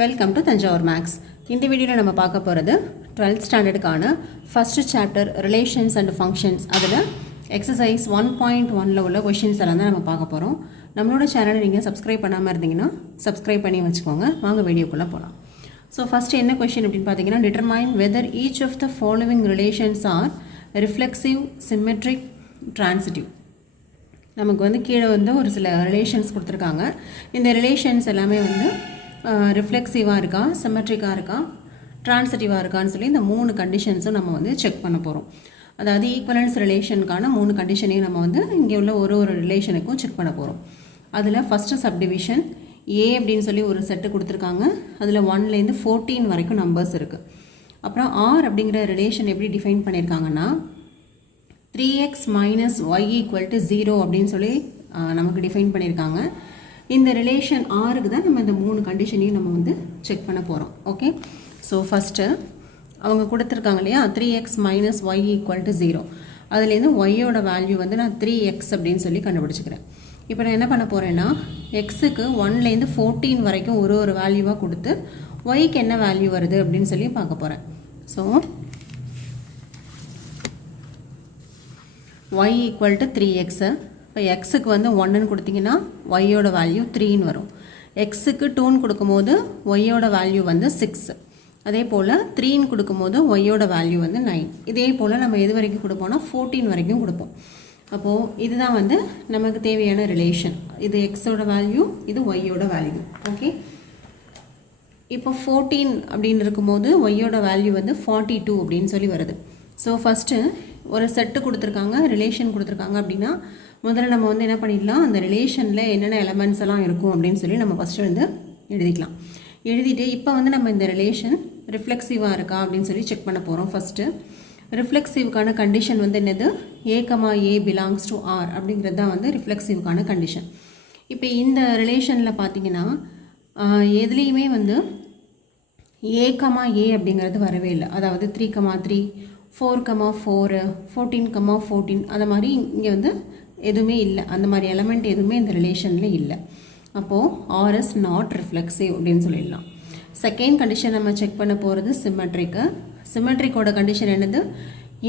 Welcome to Thanjavur maths. இந்த வீடியோவில் நம்ம பார்க்க போகிறது 12th ஸ்டாண்டர்டுக்கான first chapter relations and functions. அதில் எக்ஸசைஸ் 1.1ல் உள்ள கொஷின்ஸ் எல்லாம் தான் நம்ம பார்க்க போகிறோம். நம்மளோட சேனலை நீங்கள் சப்ஸ்கிரைப் பண்ணாமல் இருந்தீங்கன்னா சப்ஸ்கிரைப் பண்ணி வச்சுக்கோங்க. வாங்க வீடியோக்குள்ளே போகலாம். ஸோ ஃபஸ்ட்டு என்ன கொஷின் அப்படின்னு பார்த்தீங்கன்னா, determine whether each of the following relations are reflexive, symmetric, transitive. நமக்கு வந்து கீழே வந்து ஒரு சில ரிலேஷன்ஸ் கொடுத்துருக்காங்க. இந்த ரிலேஷன்ஸ் எல்லாமே வந்து ரிஃப்ளெக்சிவாக இருக்கா, சிமெட்ரிக்காக இருக்கா, ட்ரான்சிட்டிவாக இருக்கான்னு சொல்லி இந்த 3 கண்டிஷன்ஸும் நம்ம வந்து செக் பண்ண போகிறோம். அதாவது ஈக்குவலன்ஸ் ரிலேஷனுக்கான 3 கண்டிஷனையும் நம்ம வந்து இங்கே உள்ள ஒரு ரிலேஷனுக்கும் செக் பண்ண போகிறோம். அதில் ஃபஸ்ட்டு சப்டிவிஷன் ஏ அப்படின்னு சொல்லி ஒரு செட்டு கொடுத்துருக்காங்க. அதில் 1லேருந்து 14 வரைக்கும் நம்பர்ஸ் இருக்குது. அப்புறம் ஆர் அப்படிங்கிற ரிலேஷன் எப்படி டிஃபைன் பண்ணியிருக்காங்கன்னா, 3x - y = 0 அப்படின்னு சொல்லி நமக்கு டிஃபைன் பண்ணியிருக்காங்க. இந்த ரிலேஷன் ஆருக்கு தான் நம்ம இந்த 3 கண்டிஷனையும் நம்ம வந்து செக் பண்ண போகிறோம். ஓகே, ஸோ ஃபஸ்ட்டு அவங்க கொடுத்துருக்காங்க இல்லையா, 3x - y = 0. அதுலேருந்து ஒய்யோட வேல்யூ வந்து நான் 3x அப்படின்னு சொல்லி கண்டுபிடிச்சிக்கிறேன். இப்போ நான் என்ன பண்ண போகிறேன்னா, எக்ஸுக்கு 1லேருந்து 14 வரைக்கும் ஒரு வேல்யூவாக கொடுத்து ஒய்க்கு என்ன வேல்யூ வருது அப்படின்னு சொல்லி பார்க்க போகிறேன். So y = 3x. இப்போ எக்ஸுக்கு வந்து 1ன்னு கொடுத்தீங்கன்னா ஒய்யோட வேல்யூ 3ன்னு வரும். எக்ஸுக்கு 2ன்னு கொடுக்கும்போது ஒய்யோட வேல்யூ வந்து 6. அதே போல் 3ன்னு கொடுக்கும்போது ஒய்யோட வேல்யூ வந்து 9. இதே போல் நம்ம எது வரைக்கும் கொடுப்போம்னா 14 வரைக்கும் கொடுப்போம். அப்போது இதுதான் வந்து நமக்கு தேவையான ரிலேஷன். இது எக்ஸோட வேல்யூ, இது ஒய்யோட வேல்யூ. ஓகே, இப்போ 14 அப்படின்னு இருக்கும்போது ஒய்யோட வேல்யூ வந்து 42 அப்படின்னு சொல்லி வருது. ஸோ ஃபஸ்ட்டு ஒரு செட்டு கொடுத்துருக்காங்க, ரிலேஷன் கொடுத்துருக்காங்க அப்படின்னா முதல்ல நம்ம வந்து என்ன பண்ணிடலாம், அந்த ரிலேஷனில் என்னென்ன எலமெண்ட்ஸ் எல்லாம் இருக்கும் அப்படின்னு சொல்லி நம்ம ஃபஸ்ட்டு வந்து எழுதிக்கலாம். எழுதிட்டு இப்போ வந்து நம்ம இந்த ரிலேஷன் ரிஃப்ளெக்சிவாக இருக்கா அப்படின்னு சொல்லி செக் பண்ண போகிறோம். ஃபஸ்ட்டு ரிஃப்ளெக்சிவ்க்கான கண்டிஷன் வந்து என்னது, a, a belongs to r அப்படிங்கிறது தான் வந்து ரிஃப்ளெக்சிவ்க்கான கண்டிஷன். இப்போ இந்த ரிலேஷனில் பார்த்தீங்கன்னா எதுலேயுமே வந்து a, a அப்படிங்கிறது வரவே இல்லை. அதாவது 3, 3, 4, 4, 14, 14 அந்த மாதிரி இங்கே வந்து எதுவுமே இல்லை. அந்த மாதிரி எலமெண்ட் எதுவுமே இந்த ரிலேஷனில் இல்லை. அப்போது ஆர் இஸ் நாட் ரிஃப்ளெக்சிவ் அப்படின்னு சொல்லிடலாம். செகண்ட் கண்டிஷன் நம்ம செக் பண்ண போகிறது சிமெட்ரிக்கு. சிமெட்ரிக்கோட கண்டிஷன் என்னது,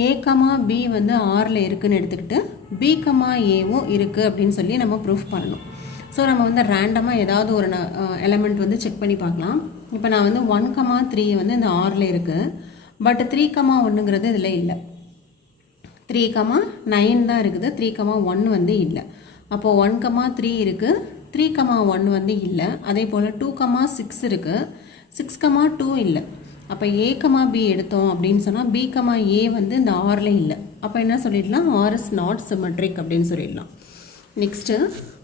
a, b வந்து ஆரில் இருக்குதுன்னு எடுத்துக்கிட்டு b, aவும் இருக்குது அப்படின்னு சொல்லி நம்ம ப்ரூஃப் பண்ணணும். ஸோ நம்ம வந்து ரேண்டமாக ஏதாவது ஒரு எலமெண்ட் வந்து செக் பண்ணி பார்க்கலாம். இப்போ நான் வந்து 1, 3 வந்து இந்த ஆரில் இருக்குது. பட் 3, 1ங்கிறது இதில் இல்லை. 3, 9 தான் இருக்குது. 3, 1 வந்து இல்லை. அப்போது 1, 3 இருக்குது. 3, 1 வந்து இல்லை. அதே போல் 2, 6 இருக்குது. 6, 2 இல்லை. அப்போ a, b எடுத்தோம் அப்படின்னு சொன்னால் b, a வந்து இந்த ஆரில் இல்லை. அப்போ என்ன சொல்லிடலாம், ஆர் இஸ் நாட் சிமெட்ரிக் அப்படின்னு சொல்லிடலாம். நெக்ஸ்ட்டு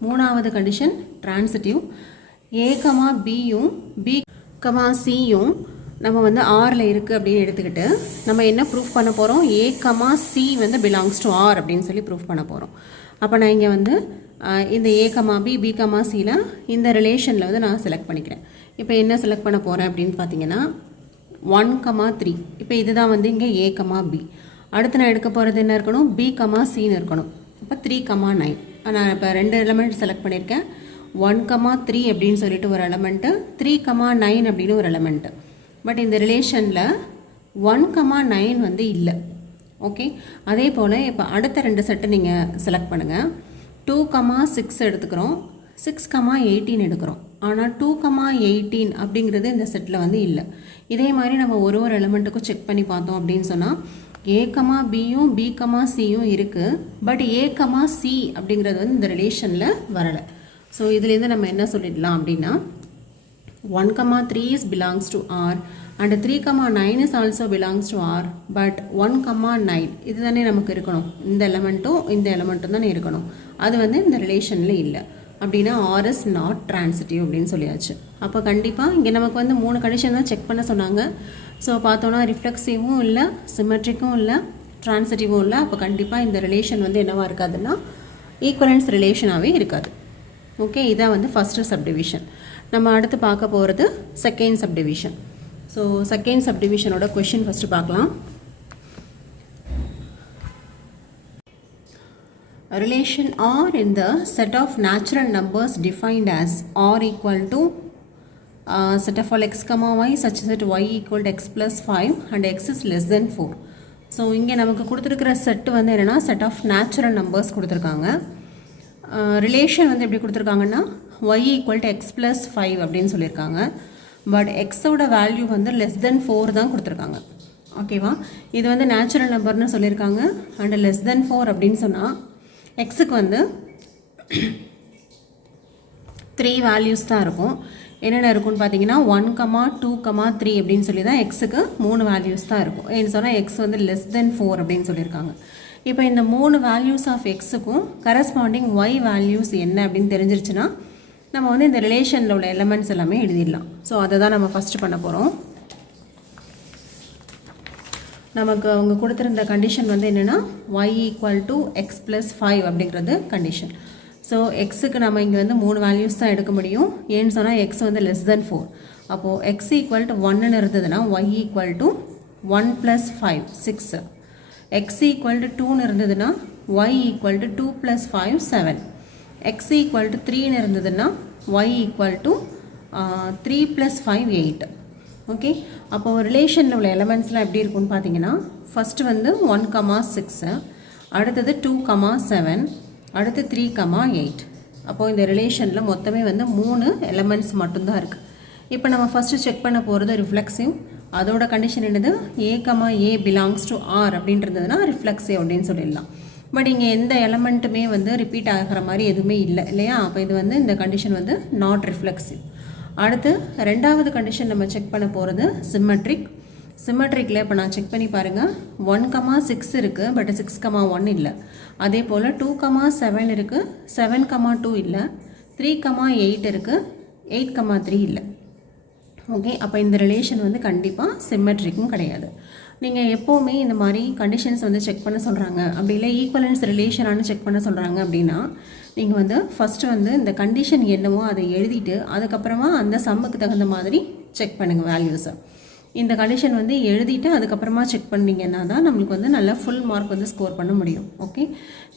3வது கண்டிஷன் ட்ரான்சிட்டிவ். a, bயும் b, cயும் நம்ம வந்து ஆரில் இருக்குது அப்படின்னு எடுத்துக்கிட்டு நம்ம என்ன ப்ரூஃப் பண்ண போகிறோம், a, c வந்து பிலாங்ஸ் டு ஆர் அப்படின்னு சொல்லி ப்ரூஃப் பண்ண போகிறோம். அப்போ நான் இங்கே வந்து இந்த a, b, b, cயில் இந்த ரிலேஷனில் வந்து நான் செலக்ட் பண்ணிக்கிறேன். இப்போ என்ன செலக்ட் பண்ண போகிறேன் அப்படின்னு பார்த்தீங்கன்னா 1, 3. இப்போ இதுதான் வந்து இங்கே a, b. அடுத்து நான் எடுக்க போகிறது என்ன இருக்கணும், b, cன்னு இருக்கணும். இப்போ 3, 9. நான் இப்போ 2 எலமெண்ட் செலக்ட் பண்ணியிருக்கேன். 1, 3 அப்படின்னு சொல்லிட்டு ஒரு எலமெண்ட்டு, 3, 9 அப்படின்னு ஒரு எலமெண்ட்டு. பட் இந்த ரிலேஷனில் 1, 9 வந்து இல்லை. ஓகே, அதே போல் இப்போ அடுத்த 2 செட்டு நீங்கள் செலக்ட் பண்ணுங்கள். 2, 6 எடுத்துக்கிறோம், 6, 18 எடுக்கிறோம். ஆனால் 2, 18 அப்படிங்கிறது இந்த செட்டில் வந்து இல்லை. இதே மாதிரி நம்ம ஒரு எலமெண்ட்டுக்கும் செக் பண்ணி பார்த்தோம் அப்படின்னு சொன்னால் a, bயும் b, cயும் இருக்குது. பட் a, c அப்படிங்கிறது வந்து இந்த ரிலேஷனில் வரலை. ஸோ இதுலேருந்து நம்ம என்ன சொல்லிடலாம் அப்படின்னா 1, 3 is belongs to R and 3, 9 is also belongs to R, but 1, 9 இது தானே நமக்கு இருக்கணும். இந்த எலமெண்ட்டும் தானே இருக்கணும். அது வந்து இந்த ரிலேஷனில் இல்லை. அப்படின்னா R is not transitive அப்படின்னு சொல்லியாச்சு. அப்போ கண்டிப்பாக இங்கே நமக்கு வந்து 3 கண்டிஷன் தான் செக் பண்ண சொன்னாங்க. ஸோ பார்த்தோன்னா ரிஃப்ளெக்சிவும் இல்லை, சிமெட்ரிக்கும் இல்லை, ட்ரான்சிட்டிவும் இல்லை. அப்போ கண்டிப்பாக இந்த ரிலேஷன் வந்து என்னவாக இருக்காதுன்னா ஈக்குவலன்ஸ் ரிலேஷனாகவே இருக்காது. ஓகே, இதான் வந்து ஃபஸ்ட்டு சப்டிவிஷன். நம்ம அடுத்து பார்க்க போகிறது செகண்ட் சப்டிவிஷன். ஸோ செகண்ட் சப்டிவிஷனோட கொஷின் ஃபஸ்ட்டு பார்க்கலாம். Relation R in the set of natural numbers defined as R equal to set of all x comma y such that y equal to x plus 5 and x is less than 4. So இங்கே நமக்கு கொடுத்துருக்கிற set வந்து என்னென்னா set of natural numbers கொடுத்துருக்காங்க. Relation வந்து எப்படி கொடுத்துருக்காங்கன்னா y equal to x plus 5 அப்படின்னு சொல்லியிருக்காங்க. பட் எக்ஸோட வேல்யூ வந்து less than 4 தான் கொடுத்துருக்காங்க. ஓகேவா, இது வந்து நேச்சுரல் நம்பர்னு சொல்லியிருக்காங்க. அண்ட் less than 4 அப்படின்னு சொன்னால் எக்ஸுக்கு வந்து 3 வேல்யூஸ் தான் இருக்கும். என்னென்ன இருக்குன்னு பார்த்தீங்கன்னா 1, 2, 3 அப்படின்னு சொல்லி தான் எக்ஸுக்கு 3 வேல்யூஸ் தான் இருக்கும். ஏன்னு சொன்னால் எக்ஸ் வந்து லெஸ் தென் 4 அப்படின்னு சொல்லியிருக்காங்க. இப்போ இந்த 3 வேல்யூஸ் ஆஃப் எக்ஸுக்கும் கரஸ்பாண்டிங் ஒய் வேல்யூஸ் என்ன அப்படின்னு தெரிஞ்சிருச்சுன்னா நம்ம வந்து இந்த ரிலேஷனில் உள்ள எலமெண்ட்ஸ் எல்லாமே எழுதிடலாம். ஸோ அதை தான் நம்ம ஃபஸ்ட்டு பண்ண போகிறோம். நமக்கு அவங்க கொடுத்துருந்த கண்டிஷன் வந்து என்னென்னா y equal to x plus 5 அப்படிங்கிறது கண்டிஷன். ஸோ எக்ஸுக்கு நம்ம இங்கே வந்து 3 வேல்யூஸ் தான் எடுக்க முடியும். ஏன்னு சொன்னால் எக்ஸ் வந்து லெஸ் தென் 4. அப்போது எக்ஸ் ஈக்குவல் டு 1ன்னு இருந்ததுன்னா y equal to 1 + 5 6. X equal to 2ன்னு இருந்ததுன்னா y equal to 2 + 5 7. X equal to 3ன்னு இருந்ததுன்னா y ஈக்குவல் டு 3 + 5 8. ஓகே, அப்போது ரிலேஷனில் உள்ள எலமெண்ட்ஸ்லாம் எப்படி இருக்குன்னு பார்த்தீங்கன்னா ஃபஸ்ட்டு வந்து 1, 6, அடுத்தது 2, 7, அடுத்து 3, 8. அப்போது இந்த ரிலேஷனில் மொத்தமே வந்து 3 எலமெண்ட்ஸ் மட்டும்தான் இருக்குது. இப்போ நம்ம ஃபஸ்ட்டு செக் பண்ண போகிறது ரிஃப்ளெக்ஸிவ். அதோட கண்டிஷன் என்னது a, பிலாங்ஸ் டு ஆர் அப்படின்றதுனா ரிஃப்ளெக்ஸிவ் அப்படின்னு சொல்லிடலாம். பட் இங்கே எந்த எலமெண்ட்டுமே வந்து ரிப்பீட் ஆகிற மாதிரி எதுவுமே இல்லை இல்லையா. அப்போ இது வந்து இந்த கண்டிஷன் வந்து நாட் ரிஃப்ளெக்ஸிவ். அடுத்து ரெண்டாவது கண்டிஷன் நம்ம செக் பண்ண போகிறது சிம்மெட்ரிக். சிம்மெட்ரிக்கில் இப்போ நான் செக் பண்ணி பாருங்கள். 1, 6 இருக்குது, பட் 6, 1 இல்லை. அதே போல் 2, 7 இருக்குது, 7, 2 இல்லை. 3, 8 இருக்குது, 8, 3 இல்லை. ஓகே, அப்போ இந்த ரிலேஷன் வந்து கண்டிப்பாக சிம்மெட்ரிக்கும் கிடையாது. நீங்கள் எப்போவுமே இந்த மாதிரி கண்டிஷன்ஸ் வந்து செக் பண்ண சொல்கிறாங்க, அப்படி இல்லை ஈக்குவலன்ஸ் ரிலேஷனானு செக் பண்ண சொல்கிறாங்க அப்படின்னா நீங்கள் வந்து ஃபஸ்ட்டு வந்து இந்த கண்டிஷன் என்னவோ அதை எழுதிட்டு அதுக்கப்புறமா அந்த சம்முக்கு தகுந்த மாதிரி செக் பண்ணுங்கள் வேல்யூஸை. இந்த கண்டிஷன் வந்து எழுதிட்டு அதுக்கப்புறமா செக் பண்ணிங்கன்னா தான் நம்மளுக்கு வந்து நல்லா ஃபுல் மார்க் வந்து ஸ்கோர் பண்ண முடியும். ஓகே,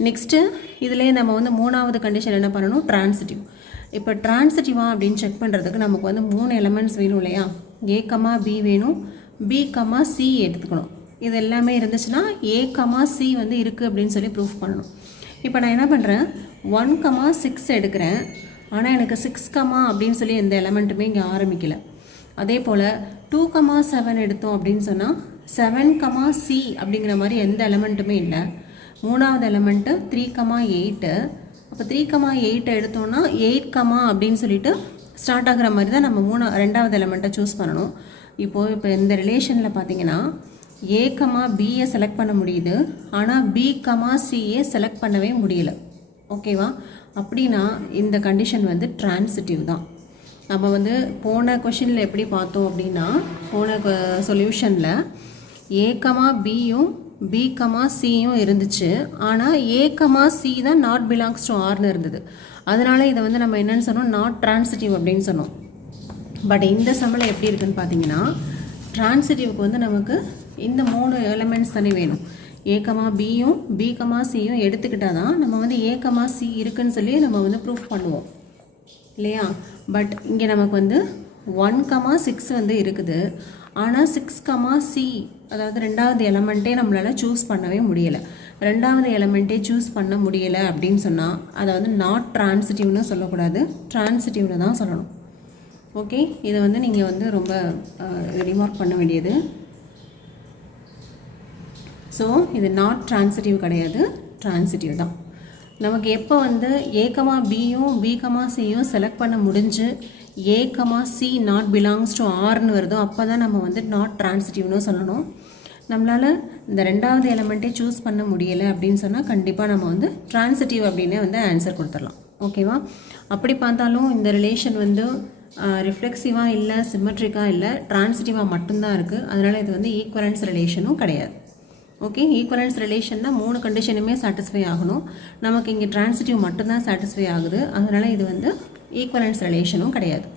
நெக்ஸ்ட்டு இதிலே நம்ம வந்து 3வது கண்டிஷன் என்ன பண்ணணும், ட்ரான்சிட்டிவ். இப்போ ட்ரான்சிட்டிவா அப்படின்னு செக் பண்ணுறதுக்கு நமக்கு வந்து 3 எலமெண்ட்ஸ் வேணும் இல்லையா. a, b வேணும், b, c எடுத்துக்கணும். இது எல்லாமே இருந்துச்சுன்னா a, c வந்து இருக்குது அப்படின்னு சொல்லி ப்ரூஃப் பண்ணணும். இப்போ நான் என்ன பண்ணுறேன், 1, 6 எடுக்கிறேன். ஆனால் எனக்கு 6, அப்படின்னு சொல்லி எந்த எலமெண்ட்டுமே இங்கே ஆரம்பிக்கலை. அதே போல் 2, 7 எடுத்தோம் அப்படின்னு சொன்னால் 7, c அப்படிங்கிற மாதிரி எந்த எலமெண்ட்டுமே இல்லை. 3வது எலமெண்ட்டு 3, 8. அப்போ 3, 8 எடுத்தோன்னா 8, அப்படின்னு சொல்லிட்டு ஸ்டார்ட் ஆகிற மாதிரி தான் நம்ம 2வது எலமெண்ட்டை சூஸ் பண்ணணும். இப்போ இந்த ரிலேஷனில் பார்த்தீங்கன்னா a, bயை செலக்ட் பண்ண முடியுது, ஆனால் b, cயை செலக்ட் பண்ணவே முடியல. ஓகேவா, அப்படின்னா இந்த கண்டிஷன் வந்து ட்ரான்சிட்டிவ் தான். நம்ம வந்து போன கொஷினில் எப்படி பார்த்தோம் அப்படின்னா போன சொல்யூஷனில் a, bயும் b, cயும் இருந்துச்சு. ஆனால் a, c தான் நாட் பிலாங்ஸ் டு ஆர்னு இருந்தது. அதனால் இதை வந்து நம்ம என்னென்னு சொன்னோம், நாட் ட்ரான்சிட்டிவ் அப்படின்னு சொன்னோம். பட் இந்த சம்மில் எப்படி இருக்குன்னு பார்த்தீங்கன்னா ட்ரான்சிட்டிவ்க்கு வந்து நமக்கு இந்த 3 எலிமெண்ட்ஸ் தானே வேணும். a, bயும் b, cயும் எடுத்துக்கிட்டால் தான் நம்ம வந்து a, c இருக்குன்னு சொல்லி நம்ம வந்து ப்ரூஃப் பண்ணுவோம் இல்லையா. பட் இங்கே நமக்கு வந்து 1, 6 வந்து இருக்குது. ஆனால் 6, c அதாவது 2வது எலமெண்ட்டே நம்மளால் சூஸ் பண்ணவே முடியலை. 2வது எலமெண்ட்டே சூஸ் பண்ண முடியலை அப்படின்னு சொன்னால் அதை வந்து நாட் ட்ரான்சிட்டிவ்னு சொல்லக்கூடாது, ட்ரான்சிட்டிவ்னு தான் சொல்லணும். ஓகே, இதை வந்து நீங்கள் வந்து ரொம்ப ரிமார்க் பண்ண வேண்டியது. ஸோ இது நாட் ட்ரான்சிட்டிவ் கிடையாது, ட்ரான்சிட்டிவ் தான். நமக்கு எப்போ வந்து a, bயும் b, cயும் செலக்ட் பண்ண முடிஞ்சு a, c not belongs to ஆர்னு வருதோ அப்போ தான் நம்ம வந்து நாட் ட்ரான்சிட்டிவ்னு சொல்லணும். நம்மளால் இந்த 2வது எலமெண்ட்டே சூஸ் பண்ண முடியலை அப்படின்னு சொன்னால் கண்டிப்பாக நம்ம வந்து ட்ரான்சிட்டிவ் அப்படின்னு வந்து ஆன்சர் கொடுத்துடலாம். ஓகேவா, அப்படி பார்த்தாலும் இந்த ரிலேஷன் வந்து ரிஃப்ளெக்சிவாக இல்லை, சிம்மெட்ரிக்காக இல்லை, ட்ரான்சிட்டிவாக மட்டும்தான் இருக்குது. அதனால் இது வந்து ஈக்குவலன்ஸ் ரிலேஷனும் கிடையாது. ஓகே, ஈக்குவலன்ஸ் ரிலேஷன்னா 3 கண்டிஷனுமே சாட்டிஸ்ஃபை ஆகணும். நமக்கு இங்கே ட்ரான்சிட்டிவ் மட்டும்தான் சாட்டிஸ்ஃபை ஆகுது. அதனால் இது வந்து ஈக்குவலன்ஸ் ரிலேஷனும் கிடையாது.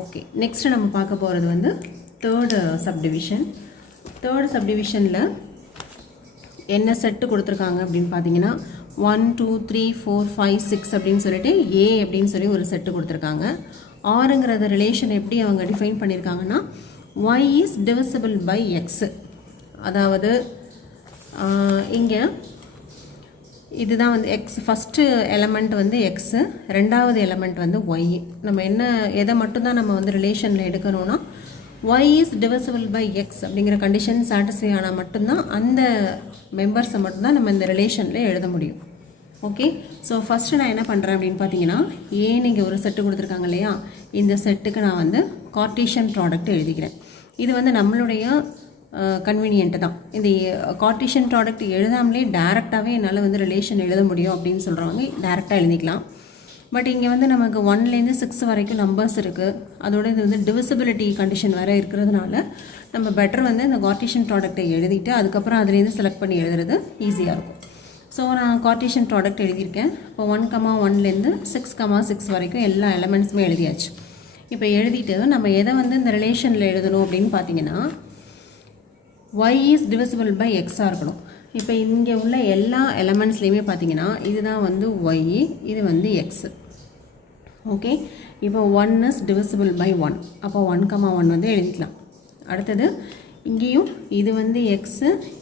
ஓகே, நெக்ஸ்ட்டு நம்ம பார்க்க போகிறது வந்து தேர்டு சப்டிவிஷன். தேர்டு சப்டிவிஷனில் என்ன செட்டு கொடுத்துருக்காங்க அப்படின்னு பார்த்தீங்கன்னா 1, 2, 3, 4, 5, 6 அப்படின்னு சொல்லிட்டு a அப்படின்னு சொல்லி ஒரு செட்டு கொடுத்துருக்காங்க. ஆறுங்கிறத ரிலேஷன் எப்படி அவங்க டிஃபைன் பண்ணியிருக்காங்கன்னா y is divisible by x. அதாவது இங்கே இதுதான் வந்து எக்ஸ், ஃபஸ்ட்டு எலமெண்ட் வந்து எக்ஸு, ரெண்டாவது எலமெண்ட் வந்து ஒய். நம்ம என்ன எதை மட்டும்தான் நம்ம வந்து ரிலேஷனில் எடுக்கணும்னா y is divisible by x அப்படிங்கிற கண்டிஷன் சாட்டிஸ்ஃபை ஆனால் மட்டும்தான் அந்த மெம்பர்ஸை மட்டும்தான் நம்ம இந்த ரிலேஷனில் எழுத முடியும். ஓகே, ஸோ ஃபஸ்ட்டு நான் என்ன பண்ணுறேன் அப்படின்னு பார்த்தீங்கன்னா இங்கே ஒரு செட்டு கொடுத்துருக்காங்க இல்லையா, இந்த செட்டுக்கு நான் வந்து கார்ட்டீசியன் ப்ராடக்ட் எழுதிக்கிறேன். இது வந்து நம்மளுடைய கன்வீனியன்ட்டு தான். இந்த கார்ட்டீசியன் ப்ராடக்ட் எழுதாமலே டேரெக்டாகவே என்னால் வந்து ரிலேஷன் எழுத முடியும் அப்படின்னு சொல்கிறவங்க டேரெக்டாக எழுதிக்கலாம். பட் இங்கே வந்து நமக்கு 1லேருந்து 6 வரைக்கும் நம்பர்ஸ் இருக்குது. அதோட இது வந்து டிவிசிபிலிட்டி கண்டிஷன் வேறு இருக்கிறதுனால நம்ம பெட்டர் வந்து இந்த கார்ட்டீசியன் ப்ராடக்ட்டை எழுதிட்டு அதுக்கப்புறம் அதுலேருந்து செலக்ட் பண்ணி எழுதுறது ஈஸியாக இருக்கும். ஸோ நான் கார்ட்டீசியன் ப்ராடக்ட் எழுதியிருக்கேன். இப்போ 1,1லேருந்து 6,6 வரைக்கும் எல்லா எலமெண்ட்ஸுமே எழுதியாச்சு. இப்போ எழுதிட்டு நம்ம எதை வந்து இந்த ரிலேஷனில் எழுதணும் அப்படின்னு பார்த்தீங்கன்னா y is divisible by x-ஆக இருக்கணும். இப்போ இங்கே உள்ள எல்லா எலமெண்ட்ஸ்லேயுமே பார்த்தீங்கன்னா இதுதான் வந்து y, இது வந்து x. ஓகே, இப்போ 1 is divisible by 1, அப்போ 1,1 வந்து எழுதிக்கலாம். அடுத்தது இங்கேயும் இது வந்து x,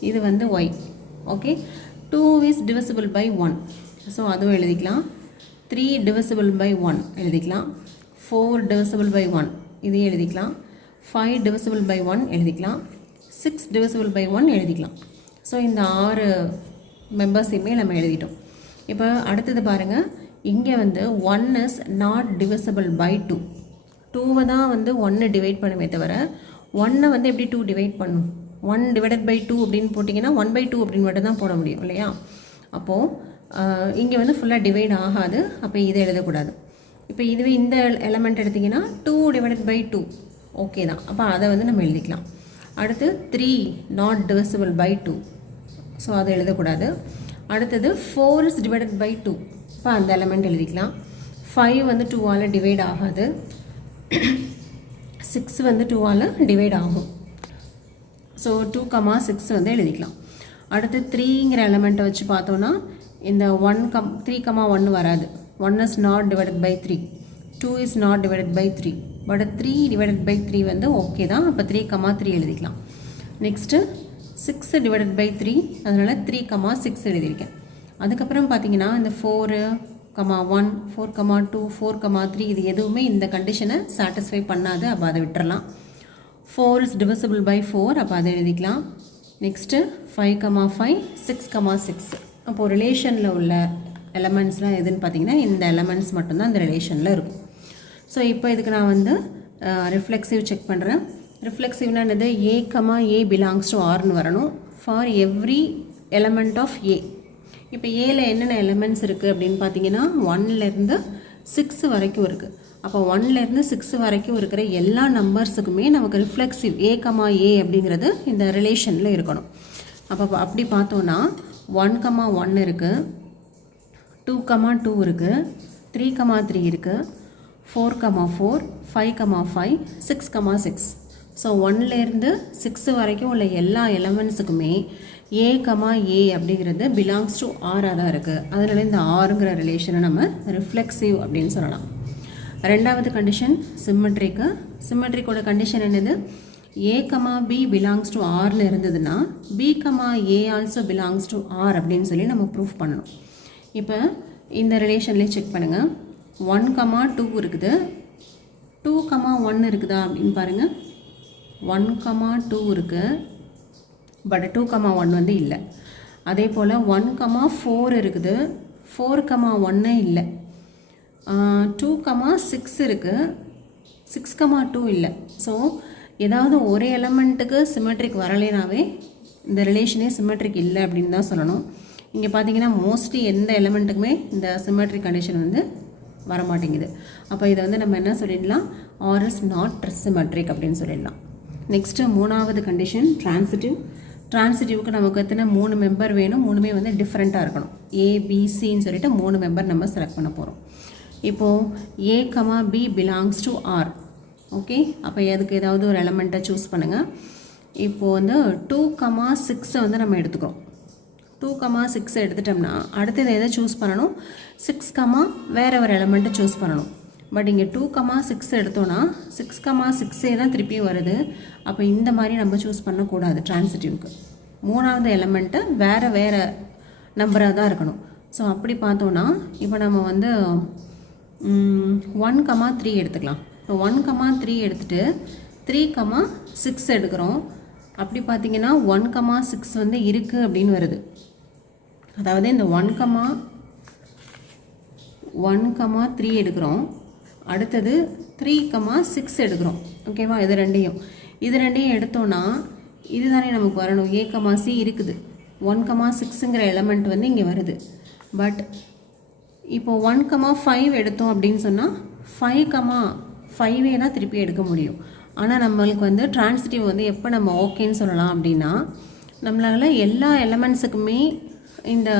இது வந்து y. Okay, 2 is divisible by 1, so அதுவும் எழுதிக்கலாம். 3 divisible by 1 எழுதிக்கலாம். 4 divisible by 1 இதையும் எழுதிக்கலாம். 5 divisible by 1 எழுதிக்கலாம். 6 divisible by 1 எழுதிக்கலாம். ஸோ இந்த 6 மெம்பர்ஸையுமே நம்ம எழுதிட்டோம். இப்போ அடுத்தது பாருங்கள், இங்கே வந்து 1 is not divisible by 2. 2வை தான் வந்து 1 டிவைட் பண்ணுமே தவிர 1 வந்து எப்படி 2 டிவைட் பண்ணும்? 1 டிவைடட் பை 2 அப்படின்னு போட்டிங்கன்னா 1/2 அப்படின்னு மட்டும் தான் போட முடியும் இல்லையா? அப்போது இங்கே வந்து ஃபுல்லாக டிவைட் ஆகாது. அப்போ இதை எழுதக்கூடாது. இப்போ இதுவே இந்த எலமெண்ட் எடுத்திங்கன்னா 2 டிவைடட் பை 2 ஓகே தான். அப்போ அதை வந்து நம்ம எழுதிக்கலாம். அடுத்து 3 நாட் டிவிசிபிள் பை 2, ஸோ அதை எழுதக்கூடாது. அடுத்தது 4 இஸ் டிவைடட் பை 2, இப்போ அந்த எலமெண்ட் எழுதிக்கலாம். 5 வந்து 2ஆல் டிவைட் ஆகாது. 6 வந்து 2ஆல் டிவைட் ஆகும். ஸோ 2,6 வந்து எழுதிக்கலாம். அடுத்து 3ங்கிற எலமெண்ட்டை வச்சு பார்த்தோன்னா இந்த 3,1 வராது. 1 is not divided by 3, 2 is not divided by 3, but 3 divided by 3 வந்து ஓகே தான். அப்போ 3,3 எழுதிக்கலாம். நெக்ஸ்ட்டு 6 divided by 3, அதனால் 3,6 எழுதியிருக்கேன். அதுக்கப்புறம் பார்த்தீங்கன்னா இந்த 4,1, 4,2, 4,3 இது எதுவுமே இந்த கண்டிஷனை சாட்டிஸ்ஃபை பண்ணாது. அப்போ அதை விட்டுறலாம். 4 is divisible by 4, அப்போ அதை எழுதிக்கலாம். நெக்ஸ்ட்டு 5,5, 6,6. அப்போது ரிலேஷனில் உள்ள எலமெண்ட்ஸ்லாம் எதுன்னு பார்த்தீங்கன்னா இந்த எலமெண்ட்ஸ் மட்டும்தான் இந்த ரிலேஷனில் இருக்கும். ஸோ இப்போ இதுக்கு நான் வந்து ரிஃப்ளெக்சிவ் செக் பண்ணுறேன். ரிஃப்ளெக்சிவ்னா என்னது? a, பிலாங்ஸ் டு ஆர்னு வரணும் for every element of a. இப்போ ஏல என்னென்ன எலமெண்ட்ஸ் இருக்குது அப்படின்னு பார்த்தீங்கன்னா 1லேருந்து 6 வரைக்கும் இருக்குது. அப்போ 1லேருந்து 6 வரைக்கும் இருக்கிற எல்லா நம்பர்ஸுக்குமே நமக்கு ரிஃப்ளெக்சிவ் a, அப்படிங்கிறது இந்த ரிலேஷனில் இருக்கணும். அப்போ அப்படி பார்த்தோன்னா 1,1 இருக்குது, 2,2 இருக்குது, 3,3 இருக்குது, 4,4, 5,5, 6,6. ஸோ 1லேருந்து 6 வரைக்கும் உள்ள எல்லா எலமெண்ட்ஸுக்குமே a, அப்படிங்கிறது பிலாங்ஸ் டு ஆராக தான் இருக்குது. அதனால இந்த ஆறுங்கிற ரிலேஷனை நம்ம ரிஃப்ளெக்சிவ் அப்படின்னு சொல்லலாம். ரெண்டாவது கண்டிஷன் சிம்மெட்ரிக்கு. சிம்மெட்ரிக்கோட கண்டிஷன் என்னது? a, b பிலாங்ஸ் டு ஆர்னு இருந்ததுன்னா b, a also belongs to R அப்படின்னு சொல்லி நம்ம ப்ரூஃப் பண்ணணும். இப்போ இந்த ரிலேஷன்லேயே செக் பண்ணுங்கள். 1,2 இருக்குது, 2,1 இருக்குதா அப்படின்னு பாருங்கள். 1,2 இருக்குது, பட் 2,1 வந்து இல்லை. அதே போல் 1,4 இருக்குது, 4,1 இல்லை. 2,6 இருக்குது, 6,2 இல்லை. ஸோ ஏதாவது ஒரு எலமெண்ட்டுக்கு சிமெட்ரிக் வரலைனாவே இந்த ரிலேஷனே சிமெட்ரிக் இல்லை அப்படின்னு தான் சொல்லணும். இங்கே பார்த்தீங்கன்னா மோஸ்ட்லி எந்த எலமெண்ட்டுக்குமே இந்த சிமெட்ரிக் கண்டிஷன் வந்து வரமாட்டேங்குது. அப்போ இதை வந்து நம்ம என்ன சொல்லிடலாம்? ஆர் இஸ் நாட் சிமெட்ரிக் அப்படின்னு சொல்லிடலாம். நெக்ஸ்ட்டு மூணாவது கண்டிஷன் டிரான்சிட்டிவ். டிரான்சிட்டிவ்க்கு நமக்கு எத்தனை 3 மெம்பர் வேணும். 3மே வந்து டிஃப்ரெண்ட்டாக இருக்கணும். ABCன்னு சொல்லிட்டு 3 மெம்பர் நம்ம செலக்ட் பண்ண போகிறோம். இப்போது a, b belongs to R. Okay, அப்போ எதுக்கு ஏதாவது ஒரு எலமெண்ட்டை சூஸ் பண்ணுங்கள். இப்போது வந்து 2,6 வந்து நம்ம எடுத்துக்கிறோம். 2,6 எடுத்துட்டோம்னா அடுத்தது எதை சூஸ் பண்ணணும்? 6, வேறு ஒரு எலமெண்ட்டை சூஸ் பண்ணணும். பட் இங்கே 2,6 எடுத்தோன்னா 6,6 தான் திருப்பியும் வருது. அப்போ இந்த மாதிரி நம்ம சூஸ் பண்ணக்கூடாது ட்ரான்சிட்டிவ்க்கு. மூணாவது எலமெண்ட்டு வேறு நம்பராக தான் இருக்கணும். ஸோ அப்படி பார்த்தோன்னா இப்போ நம்ம வந்து 1,3 எடுத்துக்கலாம். இப்போ 1,3 எடுத்துகிட்டு 3,6 எடுக்கிறோம். அப்படி பார்த்தீங்கன்னா 1,6 வந்து இருக்குது அப்படின்னு வருது. அதாவது இந்த 1,3 எடுக்கிறோம், அடுத்தது 3,6 எடுக்கிறோம். ஓகேவா? இது ரெண்டையும் எடுத்தோன்னா இதுதானே நமக்கு வரணும். A,C இருக்குது, 1,6ங்கிற எலமெண்ட் வந்து இங்கே வருது. பட் இப்போ 1,5 எடுத்தோம் அப்படின்னு சொன்னால் 5,5 தான் திருப்பி எடுக்க முடியும். ஆனால் நம்மளுக்கு வந்து ட்ரான்சிட்டிவ் வந்து எப்போ நம்ம ஓகேன்னு சொல்லலாம் அப்படின்னா, நம்மளால் எல்லா எலமெண்ட்ஸுக்குமே இந்த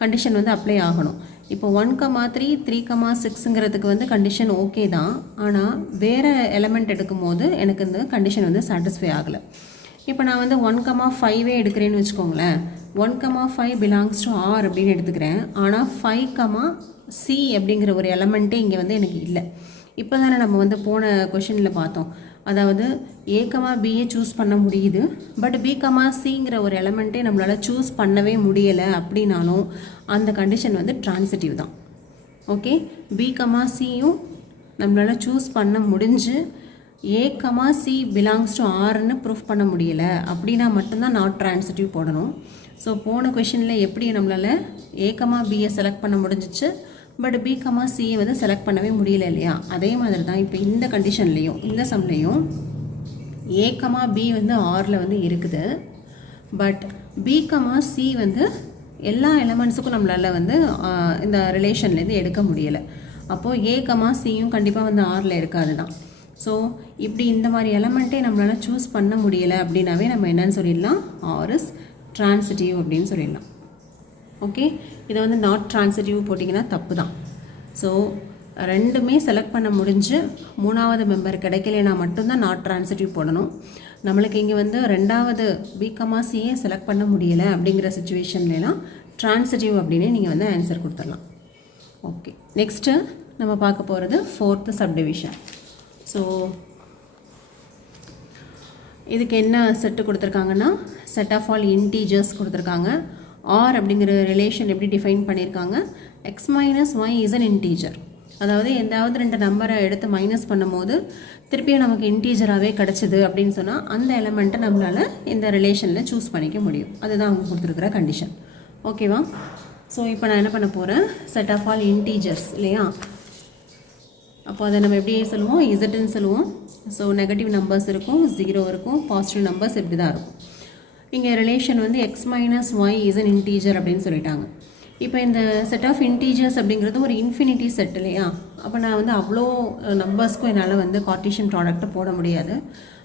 கண்டிஷன் வந்து அப்ளை ஆகணும். இப்போ 1,3 3,6ங்கிறதுக்கு வந்து கண்டிஷன் ஓகே தான். ஆனால் வேறு எலமெண்ட் எடுக்கும்போது எனக்கு இந்த கண்டிஷன் வந்து சாட்டிஸ்ஃபை ஆகலை. இப்போ நான் வந்து 1,5 எடுக்கிறேன்னு வச்சுக்கோங்களேன். 1,5 பிலாங்ஸ் டு R அப்படின்னு எடுத்துக்கிறேன். ஆனால் 5,C அப்படிங்கிற ஒரு எலமெண்ட்டே இங்கே வந்து எனக்கு இல்லை. இப்போ தானே நம்ம வந்து போன கொஷினில் பார்த்தோம். அதாவது A,Bயை சூஸ் பண்ண முடியுது, பட் B,Cங்கிற ஒரு எலமெண்ட்டே நம்மளால் சூஸ் பண்ணவே முடியலை அப்படின்னாலும் அந்த கண்டிஷன் வந்து ட்ரான்சிட்டிவ் தான். ஓகே, B,Cயும் நம்மளால் சூஸ் பண்ண முடிஞ்சு A,C பிலாங்ஸ் டு Rன்னு ப்ரூஃப் பண்ண முடியலை அப்படின்னா மட்டும்தான் நாட் ட்ரான்சிட்டிவ் போடணும். ஸோ போன கொஷினில் எப்படி நம்மளால் A,Bயை செலக்ட் பண்ண முடிஞ்சிச்சு, பட் B,Cயை வந்து செலக்ட் பண்ணவே முடியல இல்லையா? அதே மாதிரி தான் இப்போ இந்த கண்டிஷன்லேயும் இந்த சம்லேயும் A,B வந்து Rல வந்து இருக்குது, பட் B,C வந்து எல்லா எலமெண்ட்ஸுக்கும் நம்மளால் வந்து இந்த ரிலேஷன்லேருந்து எடுக்க முடியலை. அப்போது A,Cயும் கண்டிப்பாக வந்து Rல இருக்காது தான். ஸோ இப்படி இந்த மாதிரி எலமெண்ட்டே நம்மளால் சூஸ் பண்ண முடியலை அப்படின்னாவே நம்ம என்னன்னு சொல்லிடலாம், R is transitive அப்படின்னு சொல்லிடலாம். ஓகே, இதை வந்து நாட் ட்ரான்சிட்டிவ் போட்டிங்கன்னா தப்பு தான். ஸோ ரெண்டுமே செலக்ட் பண்ண முடிஞ்சு மூணாவது மெம்பர் கிடைக்கலைன்னா மட்டும்தான் நாட் ட்ரான்சிட்டிவ் போடணும். நம்மளுக்கு இங்கே வந்து ரெண்டாவது B,Cயை செலக்ட் பண்ண முடியலை அப்படிங்கிற சுச்சுவேஷன்லாம் ட்ரான்சிட்டிவ் அப்படின்னு நீங்கள் வந்து ஆன்சர் கொடுத்துடலாம். ஓகே, நெக்ஸ்ட்டு நம்ம பார்க்க போகிறது 4th சப்டிவிஷன். ஸோ இதுக்கு என்ன செட்டு கொடுத்துருக்காங்கன்னா, செட் ஆஃப் ஆல் இன்டீஜர்ஸ் கொடுத்துருக்காங்க. R அப்படிங்கிற ரிலேஷன் எப்படி டிஃபைன் பண்ணியிருக்காங்க, x minus y is an integer. அதாவது எந்தாவது ரெண்டு நம்பரை எடுத்து மைனஸ் பண்ணும்போது திருப்பியும் நமக்கு இன்டீஜராகவே கிடச்சிது அப்படின்னு சொன்னால் அந்த எலமெண்ட்டை நம்மளால் இந்த ரிலேஷனில் சூஸ் பண்ணிக்க முடியும். அதுதான் அவங்க கொடுத்துருக்குற கண்டிஷன். ஓகேவா? ஸோ இப்போ நான் என்ன பண்ண போகிறேன், செட் ஆஃப் ஆல் இன்டீஜர்ஸ் இல்லையா? அப்போ அதை நம்ம எப்படி சொல்லுவோம், இசட்டுன்னு சொல்லுவோம். ஸோ நெகட்டிவ் நம்பர்ஸ் இருக்கும், 0 இருக்கும், பாசிட்டிவ் நம்பர்ஸ் இப்படி தான் இருக்கும். இங்கே ரிலேஷன் வந்து x minus y is an integer அப்படின்னு சொல்லிட்டாங்க. இப்போ இந்த செட் ஆஃப் இன்டீஜர்ஸ் அப்படிங்கிறது ஒரு இன்ஃபினிட்டி செட் இல்லையா? அப்போ நான் வந்து அவ்வளோ நம்பர்ஸ்க்கும் என்னால் வந்து கார்ட்டீசியன் ப்ராடக்ட்டை போட முடியாது.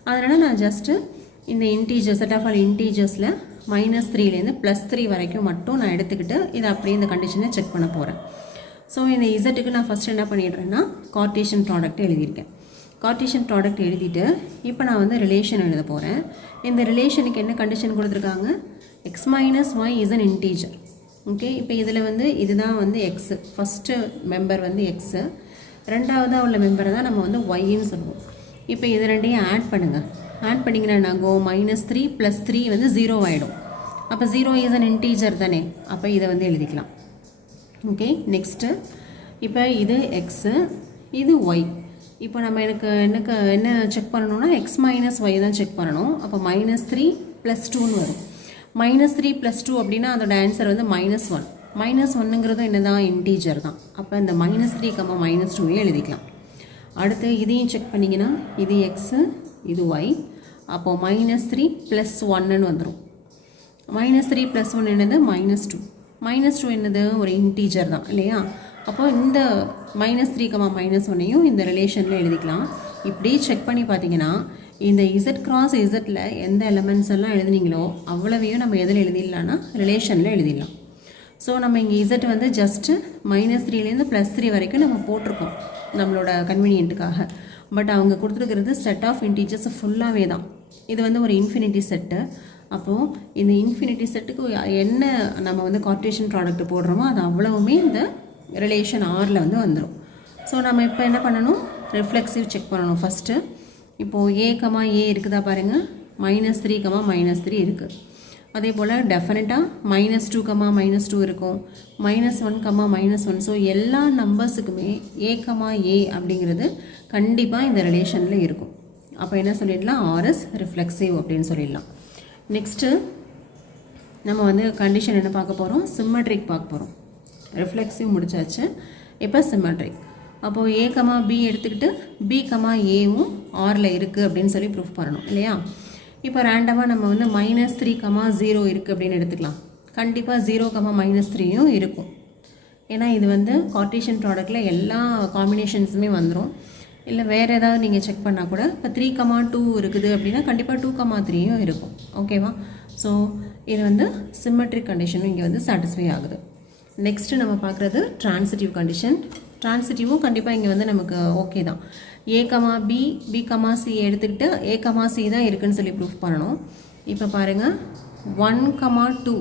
அதனால் நான் ஜஸ்ட்டு இந்த இன்டீஜர் செட் ஆஃப் ஆல் இன்டீஜர்ஸில் -3லேருந்து +3 வரைக்கும் மட்டும் நான் எடுத்துக்கிட்டு இதை அப்படியே இந்த கண்டிஷனை செக் பண்ண போகிறேன். ஸோ இந்த இசட்டுக்கு நான் ஃபஸ்ட் என்ன பண்ணிடுறேன்னா கார்ட்டீசியன் ப்ராடக்ட் எழுதியிருக்கேன். கார்ட்டீசியன் ப்ராடக்ட் எழுதிட்டு இப்போ நான் வந்து ரிலேஷன் எழுத போகிறேன். இந்த ரிலேஷனுக்கு என்ன கண்டிஷன் கொடுத்துருக்காங்க, x minus y is an integer. Okay, இப்போ இதில் வந்து இதுதான் வந்து எக்ஸு, ஃபஸ்ட்டு மெம்பர் வந்து எக்ஸு, ரெண்டாவதாக உள்ள மெம்பரை தான் நம்ம வந்து ஒய்ன்னு சொல்லுவோம். இப்போ இது ரெண்டையும் ஆட் பண்ணுங்கள். ஆட் பண்ணிங்கன்னா நாங்கள் -3 + 3 வந்து 0 ஆகிடும். அப்போ 0 இஸ் அன் இன்டீஜர் தானே, அப்போ இதை வந்து எழுதிக்கலாம். ஓகே, நெக்ஸ்ட்டு இப்போ இது எக்ஸு, இது ஒய். இப்போ நம்ம எனக்கு என்ன செக் பண்ணணும்னா x மைனஸ் ஒய் தான் செக் பண்ணணும். அப்போ -3 + 2ன்னு வரும். -3 + 2 அப்படின்னா அதோட ஆன்சர் வந்து -1. -1ங்கிறதும் என்ன தான், இன்டீஜர் தான். அப்போ இந்த -3, -2 எழுதிக்கலாம். அடுத்து இதையும் செக் பண்ணிங்கன்னா இது எக்ஸு, இது ஒய். அப்போது -3 + 1ன்னு வந்துடும். -3 + 1 என்னது, -2. -2 என்னது, ஒரு இன்டீஜர் தான் இல்லையா? அப்போ இந்த -3, -1ஐயும் இந்த ரிலேஷனில் எழுதிக்கலாம். இப்படி செக் பண்ணி பார்த்தீங்கன்னா இந்த Z cross Zல எந்த எலமெண்ட்ஸ் எல்லாம் எழுதுனீங்களோ அவ்வளவையும் நம்ம எதில் எழுதிடலான்னா ரிலேஷனில் எழுதிடலாம். ஸோ நம்ம இங்கே Z வந்து ஜஸ்ட்டு -3லேருந்து +3 வரைக்கும் நம்ம போட்டிருக்கோம் நம்மளோட கன்வீனியன்ட்டுக்காக. பட் அவங்க கொடுத்துருக்கிறது செட் ஆஃப் இன்டீஜர்ஸ் ஃபுல்லாகவே தான். இது வந்து ஒரு இன்ஃபினிட்டி செட்டு. அப்போது இந்த இன்ஃபினிட்டி செட்டுக்கு என்ன நம்ம வந்து கார்ட்டீசியன் ப்ராடக்ட் போடுறோமோ அது அவ்வளவுமே இந்த ரிலேஷன் Rல வந்து வந்துடும். ஸோ நம்ம இப்போ என்ன பண்ணணும், ரிஃப்ளெக்ஸிவ் செக் பண்ணணும் ஃபஸ்ட்டு. இப்போது ஏ கமா ஏ இருக்குதா பாருங்கள், -3 -3 இருக்குது. அதே போல் டெஃபினட்டாக -2 -2 இருக்கும், -1 -1. ஸோ எல்லா நம்பர்ஸுக்குமே ஏ கமா ஏ அப்படிங்கிறது கண்டிப்பாக இந்த ரிலேஷனில் இருக்கும். அப்போ என்ன சொல்லிடலாம், ஆர்எஸ் ரிஃப்ளெக்ஸிவ் அப்படின்னு சொல்லிடலாம். நெக்ஸ்ட்டு நம்ம வந்து கண்டிஷன் என்ன பார்க்க போகிறோம், சிம்மெட்ரிக் பார்க்க போகிறோம். ரிஃப்ளெக்ஸிவ் முடிச்சாச்சு, இப்போ சிம்மெட்ரிக். அப்போது ஏ கமா பி எடுத்துக்கிட்டு பி கமா ஏவும் ஆரில் இருக்குது அப்படின்னு சொல்லி ப்ரூஃப் பண்ணணும் இல்லையா. இப்போ ரேண்டமாக நம்ம வந்து -3 0 இருக்குது அப்படின்னு எடுத்துக்கலாம். கண்டிப்பாக 0 -3யும் இருக்கும். ஏன்னா இது வந்து கார்ட்டீசியன் ப்ராடக்ட்டில் எல்லா காம்பினேஷன்ஸுமே வந்துடும். இல்லை வேறு ஏதாவது நீங்கள் செக் பண்ணால் கூட இப்போ 3 2 இருக்குது அப்படின்னா கண்டிப்பாக 2 3யும் இருக்கும். ஓகேவா. ஸோ இது வந்து சிம்மெட்ரிக் கண்டிஷனும் இங்கே வந்து சாட்டிஸ்ஃபை ஆகுது. நெக்ஸ்ட்டு நம்ம பார்க்குறது ட்ரான்சிட்டிவ் கண்டிஷன். ட்ரான்சிட்டிவும் கண்டிப்பாக இங்கே வந்து நமக்கு ஓகே தான். A comma B B comma C எடுத்துக்கிட்டு ஏ கமா சி தான் இருக்குதுன்னு சொல்லி ப்ரூஃப் பண்ணணும். இப்போ பாருங்கள் 1 2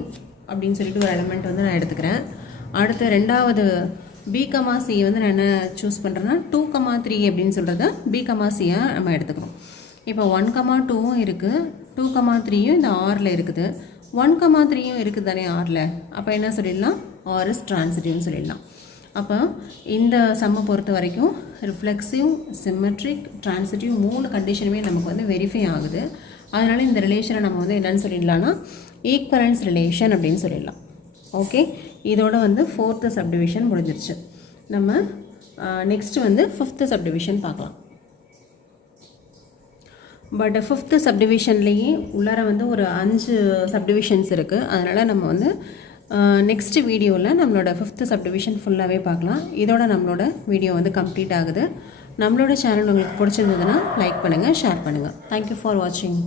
அப்படின்னு சொல்லிட்டு ஒரு எலிமெண்ட் வந்து நான் எடுத்துக்கிறேன். அடுத்து ரெண்டாவது பி கமா சி வந்து நான் என்ன சூஸ் பண்ணுறேன்னா 2 3 அப்படின்னு சொல்கிறத பி கமா சியை நம்ம எடுத்துக்கிறோம். இப்போ 1 2வும் இருக்குது, 2 3யும் இந்த ஆரில் இருக்குது, 1 3யும் இருக்குது தானே ஆரில். அப்போ என்ன சொல்லிடலாம், ஆர் இஸ் ட்ரான்சிட்டிவ்னு சொல்லிடலாம். அப்போ இந்த சம்மை பொறுத்த வரைக்கும் ரிஃப்ளெக்ஸிவ், சிம்மெட்ரிக், ட்ரான்சிட்டிவ் 3 கண்டிஷனுமே நமக்கு வந்து வெரிஃபை ஆகுது. அதனால் இந்த ரிலேஷனை நம்ம வந்து என்னென்னு சொல்லிடலாம்னா ஈக்வலன்ஸ் ரிலேஷன் அப்படின்னு சொல்லிடலாம். ஓகே, இதோட வந்து 4th சப்டிவிஷன் முடிஞ்சிருச்சு. நம்ம நெக்ஸ்ட்டு வந்து 5th சப்டிவிஷன் பார்க்கலாம். பட் 5th சப்டிவிஷன்லேயே உள்ளார வந்து ஒரு 5 சப்டிவிஷன்ஸ் இருக்குது. அதனால் நம்ம வந்து நெக்ஸ்ட் வீடியோவில் நம்மளோட 5th சப்டிவிஷன் ஃபுல்லாகவே பார்க்கலாம். இதோட நம்மளோட வீடியோ வந்து கம்ப்ளீட் ஆகுது. நம்மளோட சேனல் உங்களுக்கு பிடிச்சிருந்ததுன்னா லைக் பண்ணுங்கள், ஷேர் பண்ணுங்கள். தேங்க்யூ ஃபார் வாட்சிங்.